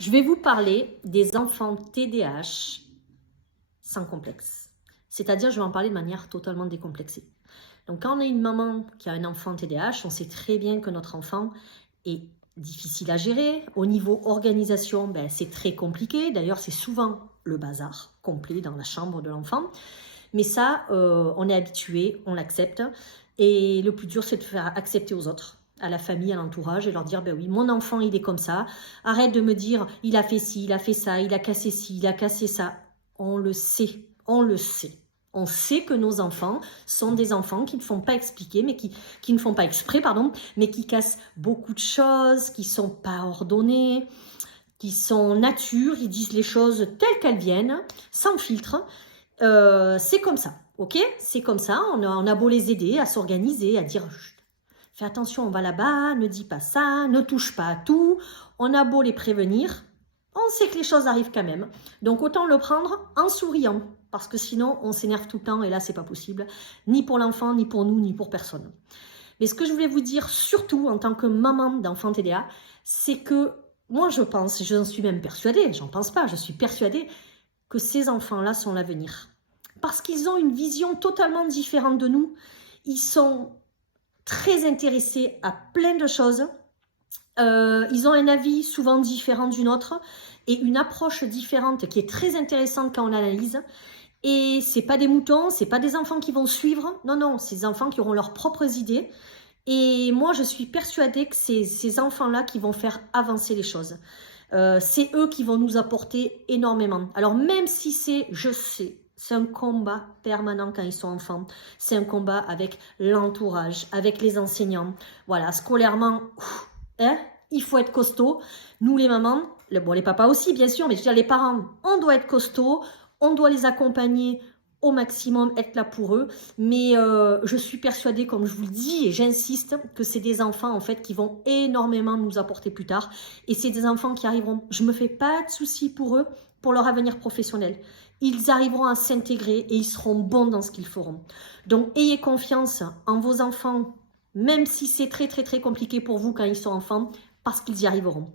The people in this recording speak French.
Je vais vous parler des enfants TDAH sans complexe. C'est-à-dire, je vais en parler de manière totalement décomplexée. Donc, quand on a une maman qui a un enfant TDAH, on sait très bien que notre enfant est difficile à gérer. Au niveau organisation, c'est très compliqué. D'ailleurs, c'est souvent le bazar complet dans la chambre de l'enfant. Mais ça, on est habitué, on l'accepte. Et le plus dur, c'est de faire accepter aux autres, à la famille, à l'entourage, et leur dire, ben oui, mon enfant, il est comme ça. Arrête de me dire, il a fait ci, il a fait ça, il a cassé ci, il a cassé ça. On le sait, on le sait. On sait que nos enfants sont des enfants qui ne font pas expliquer, mais qui ne font pas exprès, pardon, mais qui cassent beaucoup de choses, qui sont pas ordonnés, qui sont nature, ils disent les choses telles qu'elles viennent, sans filtre. C'est comme ça, ok? C'est comme ça, on a beau les aider à s'organiser, à dire fais attention, on va là-bas, ne dis pas ça, ne touche pas à tout. On a beau les prévenir, on sait que les choses arrivent quand même. Donc autant le prendre en souriant, parce que sinon on s'énerve tout le temps et là c'est pas possible, ni pour l'enfant, ni pour nous, ni pour personne. Mais ce que je voulais vous dire surtout en tant que maman d'enfant TDA, c'est que moi je pense, j'en suis même persuadée, j'en pense pas, je suis persuadée que ces enfants-là sont l'avenir. Parce qu'ils ont une vision totalement différente de nous. Ils sont très intéressés à plein de choses. Ils ont un avis souvent différent d'une autre et une approche différente qui est très intéressante quand on l'analyse. Et c'est pas des moutons, c'est pas des enfants qui vont suivre. Non, non, c'est des enfants qui auront leurs propres idées. Et moi, je suis persuadée que c'est ces enfants-là qui vont faire avancer les choses. C'est eux qui vont nous apporter énormément. Alors même si c'est, je sais, c'est un combat permanent quand ils sont enfants. C'est un combat avec l'entourage, avec les enseignants. Voilà, scolairement, il faut être costaud. Nous les mamans, les papas aussi bien sûr, mais je veux dire les parents, on doit être costaud, on doit les accompagner au maximum, être là pour eux. Mais je suis persuadée, comme je vous le dis et j'insiste, que c'est des enfants en fait qui vont énormément nous apporter plus tard. Et c'est des enfants qui arriveront. Je me fais pas de soucis pour eux, pour leur avenir professionnel. Ils arriveront à s'intégrer et ils seront bons dans ce qu'ils feront. Donc ayez confiance en vos enfants, même si c'est très très très compliqué pour vous quand ils sont enfants, parce qu'ils y arriveront.